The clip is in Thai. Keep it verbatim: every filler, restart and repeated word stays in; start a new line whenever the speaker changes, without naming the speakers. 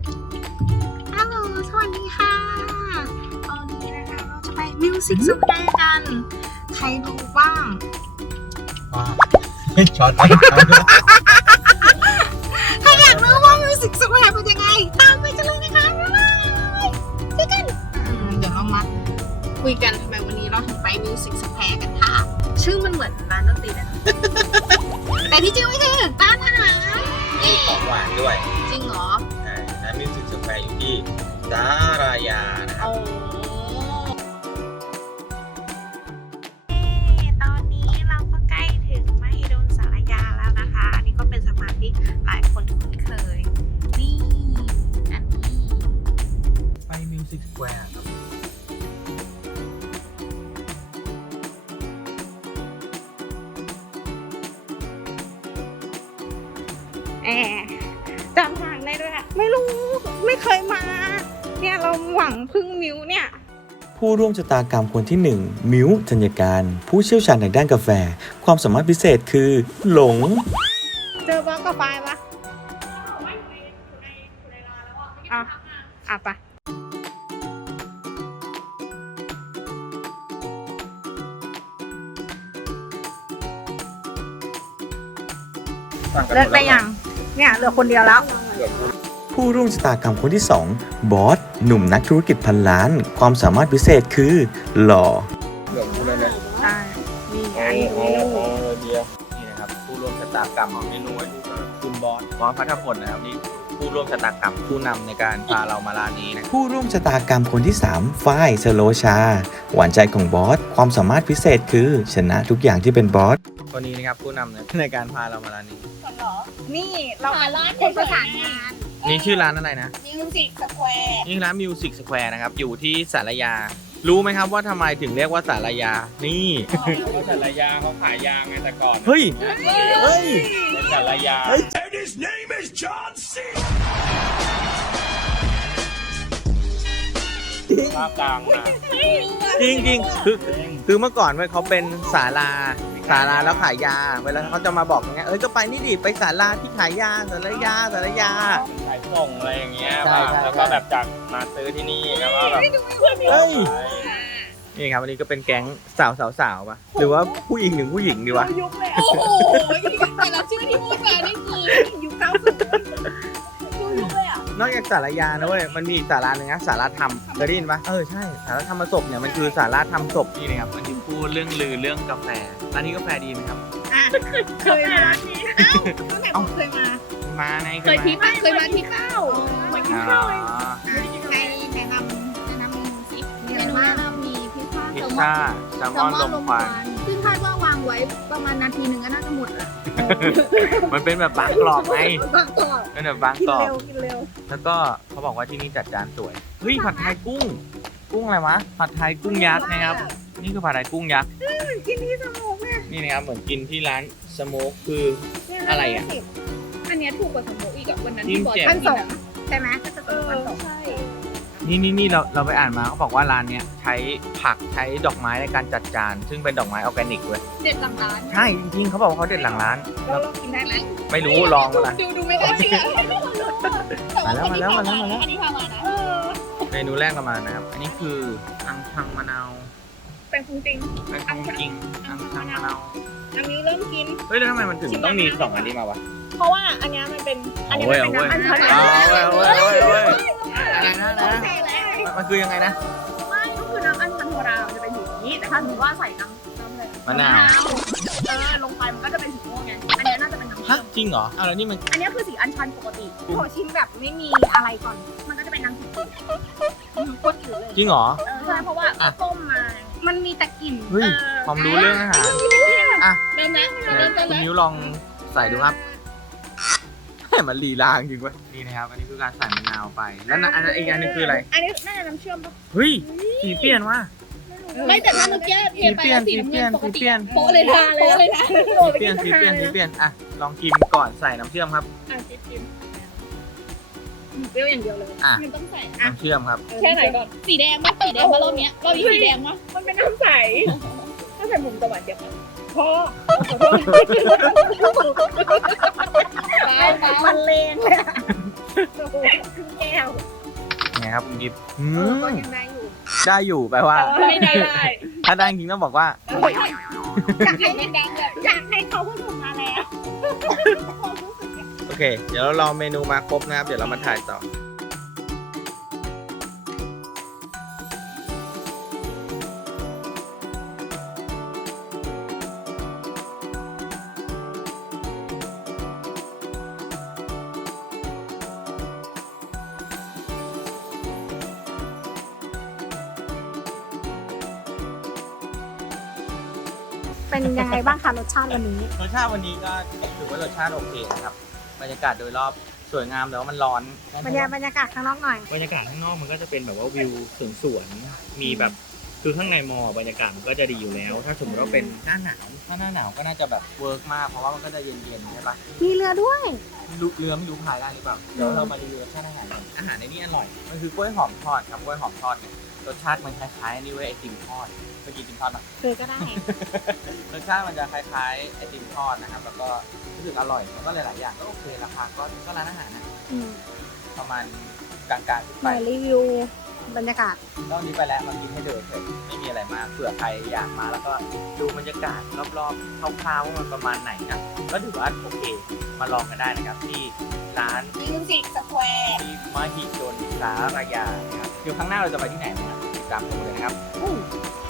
ฮัลโหลสวัสดีค่ะตอนนี้นะคะเราจะไปมิวสิกสแควร์กัน ใครรู้บ้าง
ว้าวช็อตไป
ถ้าอยากรู้ว่ามิวสิกสแควร์เป็นยังไง ตามไปกันเลยนะคะบ๊ายบายเจอกันอืมเดี๋ยวเรามาคุยกันทำไมวันนี้เราถึงไปมิวสิกสแควร์กันค่ะ ชื่อมันเหมือนร้านดนตรีเลยนะ แต่ที่จริงไม่คือร้านอาหาร
มีของหวานด้วย
จริงเหรอ
ใช่ร้านมิวสิกสแควร์อยู่ที่สารายานะครับ
โอ้ตอนนี้เราก็ใกล้ถึงมหิดลสารยาแล้วนะคะ อันนี้ก็เป็นสะพานที่หลายคนคุ้นเคย นี่อันนี้
ไปมิวสิกสแควร์ครับ
แอบจำทางได้ด้วยอะไม่รู้ ไม่เคยมา เนี่ยเราหวังพึ่งมิวเนี่ย
ผู้ร่วมชะตากรรมคนที่หนึ่งมิวธัญการ ผู้เชี่ยวชาญในด้านกาแฟ ความสามารถพิเศษคือหลง
เจอบล็อกกาแฟปะอ่ะอ่ะปะ เลิกได้ยัง เนี่ยเหลือคนเดียวแล้ว
ผู้ร่วมชะตากรรมคนที่สองบอสหนุ่มนักธุรกิจพันล้าน ความสามารถพิเศษคือหล่อ
เหลืองพูดเลยนะ
ใช่นี่
โอ้
อันนี้
โห
เมนู
เดียวนี่นะครับผู้ร่วมชะตากรรมของเมนูคุณบอสบอสพัฒพลนะครับนี่ผู้ร่วมชะตากรรมผู้นำในการพาเรามาร้านนี้นะ
ผู้ร่วมชะตากรรมคนที่สามฝ้ายสโลชา หวานใจของบอส ความสามารถพิเศษคือชนะทุกอย่างที่เป็นบอส
คนนี้นะครับผู้นำในการพาเรามาร้านนี้
นี่เราคนประสานงาน
นี่ชื่อร้านอะไรนะ
มิวสิกสแควร์
นี่ร้านมิวสิกสแควร์นะครับอยู่ที่สารยา รู้ไหมครับว่าทำไมถึงเรียกว่าสารยา นี่
เพราะสารยาเขาขายยางไงแต่ก่อน
เฮ้ย เฮ้ย
เป็นสารยา
And his name is John C.
ภาคกลางมา
จริงจริงคือคือเมื่อก่อนเว้ยเขาเป็นศาลาศาลาแล้วขายยา เวลาเขาจะมาบอกอย่างเงี้ยเอ้ยก็ไปนี่ดิไปศาลาที่ขายยาศาลายาศาลายา
ขายส่งอะไรอย่างเงี้ย
ใช่
ป่ะ
ใช่
แล้วก็แบบจากมาซื้อที่นี่แล้วก็แบบ
เฮ้ย นี่ครับวันนี้ก็เป็นแก๊งสาวสาวสาวป่ะหรือว่าผู้หญิงหนึ่งผู้หญิงดีวะ
โอ้โหแต่ละชื่อที่พูดมานี่คือยุคเก้าสิบดูยุคเลยอ่ะ
นอกจากสารยานะเว้ยมันมีอีกสาราหนึ่งนะสาราธรรมเคยได้ยินปะเออใช่สาราธรรมศพเนี่ยมันคือสาราธรรมศพนี่นะครับวันนี้พูดเรื่องลือเรื่องกาแฟร้านนี้กาแฟดีไหมครับ
อ่ะเคยมาเอ้าตั้งแต่ผมเคยมา
มาใน
เคยที่เคยมาที่ข้าวเคยกิน
อ๋
ข้าว
อ
เลยใครแนะนำแนะนำเมนูสิมี
เม
อะไร
นู
บ้า
แนะ
ง
นำมีพิซซ่า
พิ
แซ
ซ
ลมอ
ซ่าน แซลมอนลมควัน
ซึ่งคาดว่าวางไว้ประมาณนาทีหนึ่งก็น่าจะหมดละ
มันเป็นแบบบางกรอบไง
บางกอก
เป็นแบบบาง
กิน
กรอบ
เร็วกินเร็ว
แล้วก็เขาบอกว่าที่นี่จัดจานสวยเฮ้ยผัดไทยกุ้ง กุ้งอะไรวะผัดไทยกุ้งยักษ์นะครับ นี่คือผัดไทยกุ้งยักษ์
กินที่สมุกเนี่ย
นี่นะครับเหมือนกินที่ร้านสโมกคือ อะไรอ่ะ
อันเนี้ยถูกกว่าสมโมอีกอะวันนั้น
จิ้
ที่
ม
บอส
แจ่ว
พันสองใช่ไหมก็จะ
เอ
เป็น
อ
พันสอง
ใช่
นี่นี่นี่เราเราไปอ่านมาเขาบอกว่าร้านเนี้ยใช้ผักใช้ดอกไม้ในการจัดจาน ซึ่งเป็นดอกไม้ออร์แกนิกเว้ย
เด็ดหลังร้าน
ใช่จริงๆเขาบอกว่าเขาเด็ดหลังร้าน
เราลองกินได้ไหม
ไม่รู้ลองมาละ
ดูดูไม่น่าเชื่อ
มาแล้วมาแล้วมาแล้วมาแล้ว
อันนี้พามานะ
เมนูแรกเรามานะครับ อันนี้คืออังชังมะนาว
เป็นจริง
เป็นของจริงอังชังมะนาว
อันนี้เริ่มกิน
เฮ้ยแล้วทำไมมันถึงต้องมีสองอันนี้มาวะ
เพราะว่าอันนี้มันเป็นอันนี้
เอา
มัน
เว้ย
เป็น
เอาเว้ย
น้ำอัญชัน
เอาเว้ยเอาเว้ยเอาเว้ยเอาเว้ยอะไรนะอะไรนะ
ใช่แล้ว
มันคือยังไงนะ
ไม่ก็คือน้ำอัญชันธรรมดามันจะเป็นอย่างนี้ แต่ถ้าสมมติว่าใส่น้ำน้ำเลย
มะนาว
เออลงไปมันก็จะเป็นสีม่วงไง อันเนี้ยน่าจะเป็นน้ำ
ฮะ
เชื่อม
จริงเหรออ้าวแล้วนี่มัน
อันเนี้ยคือสีอัญชันปกติ
ขอชิมแบบไม่มีอะไรก่อน
มันก็จะเป็นน้ำสีโคตรจืดเลย
จริงเหรอ
เออใช่เพราะว่า
อ่ะ
ต้มมา
มันมีแต่กลิ่น
เฮ้ยความรู้เรื่องอาหาร
เริ่มแล้ว
เดี๋ยว
เริ่มต้น
คุณ
แล้ว
มิ้วลองใส่ดูครับให้มันลีลาจริงเว้ยนี่นะครับ อันนี้คือการใส่มะนาวไป แล้วอันนั้นอีกอันนึงคืออะไร
อันนี้น่าจะน้ำเชื่อมปะ
เฮ้ยสีเปลี่ยนว่ะ
ไม่แต่ถ้าเมื่อกี้เปลี่ยนไปแล้วสีน้ำเงินปก
สี
ติ
เปลี่ยน
โป๊ะเลยนะโป๊ะเลยนะ
สีเปลี่ยนสีเปลี่ยนสีเปลี่ยนอ่ะลองกินก่อนใส่น้ำเชื่อมครับ
อ่ะชิมชิมเปรี้ยวอย่างเดียวเลย
อ่ะ
มันต้องใส่
น้ำเชื่อมครับ
แค่ไหนก่อนสีแดงมั้ยสีแดงมารอบเนี้ยรอบนี้สีแดงมั้ย
มันเป็นน้ำใส ถ้าใส่หมุนตะวันเดียวกันพอ
เปล่าเปล่า
มันเลงเลย
ครึ่งแก้ว
ไงครับคุณกิฟต์อื
เออ
ม
ก็ยังได้อยู่
ได้อยู่แปลว่า
ไม่ได้ได้
ถ้าได้จริงต้องบอกว่า
อยากให้แดงๆเลย
อยากให้เขาพูดถูกมาแล้ว
โอเค เดี๋ยวเรารอเมนูมาครบนะครับ เดี๋ยวเรามาถ่ายต่อ
เป็นยังไงบ้างคะรสชาติวันนี้
รสชาติวันนี้ก็ถือว่ารสชาติโอเคนะครับ บรรยากาศโดยรอบสวยงามแต่ว่ามันร้อน
บรรยากาศบรรยากาศข้างนอกหน่อย
บรรยากาศข้างนอกมันก็จะเป็นแบบว่าวิวสวนสวนมีแบบคือข้างในมอบรรยากาศมันก็จะดีอยู่แล้ว ถ้าสมมติว่าเป็นหน้าหนาวถ้าหน้าหนาวก็น่าจะแบบเวิร์กมากเพราะว่ามันก็จะเย็นๆใช่ปะ
มีเรือด้วย
ไม่รู้เรือไม่รู้พายได้หรือเปล่าเดี๋ยวเรามารีวิวรสชาติอาหารกันอาหารในนี้อร่อยมันคือกล้วยหอมทอดครับกล้วยหอมทอดเนี่ยรสชาติมันคล้ายๆนี่เว้ยไอติมทอดเคยกินไอติมทอดปะ
เธอก็ได้
รสชาติมันจะคล้ายๆไอติมทอดนะครับแล้วก็รู้สึกอร่อยแล้วก็หลายๆอย่างก็โอเคราคาก็ก็ร้านอาหารนะ
อืม
ประมาณกลางๆขึ้น
ห
ไป
น่อยรีวิวบรรยากาศ
ตอนนี้ไปแล้วมากินให้เดินเฉยไม่มีอะไรมากเผื่อใครอยากมาแล้วก็ดูบรรยากาศรอบๆคร่าวๆว่ามันประมาณไหนนะก็ถือว่าโอเคมาลองกันได้นะครับที่ร้าน
มิวสิกสแควร์
ที่มหิดลสารยานะครับเดี๋ยวข้างหน้าเราจะไปที่ไหนนะครับติดตามชมเลยนะครับ